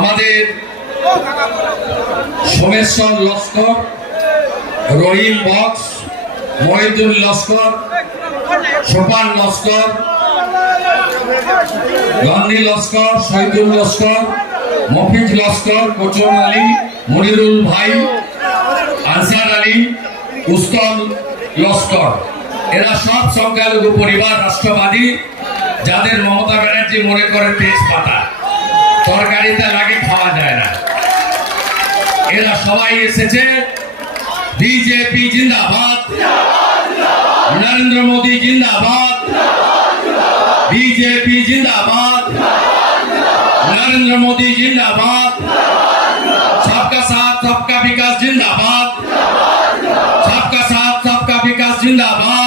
আমাদের সোমেশ্বর লস্কর, রহিম বক্স, মহিদুল লস্কর, সোপান লস্কর, গান্ধী লস্কর, শহীদুল লস্কর, মফিজ লস্কর, কোচন আলী, মনিরুল ভাই, আনসার আলী, উস্তম লস্কর, এরা সব সংখ্যালঘু পরিবার, রাষ্ট্রবাদী, যাদের মমতা ব্যানার্জি মনে করে তেজপাতা, তরকারিতে লাগে, খাওয়া যায় না। এরা সবাই এসেছে। বিজেপি জিন্দাবাদ, নরেন্দ্র মোদী জিন্দাবাদ, বিজেপি জিন্দাবাদ, नरेंद्र मोदी जिंदाबाद, सबका साथ सबका विकास जिंदाबाद, सबका साथ सबका विकास जिंदाबाद।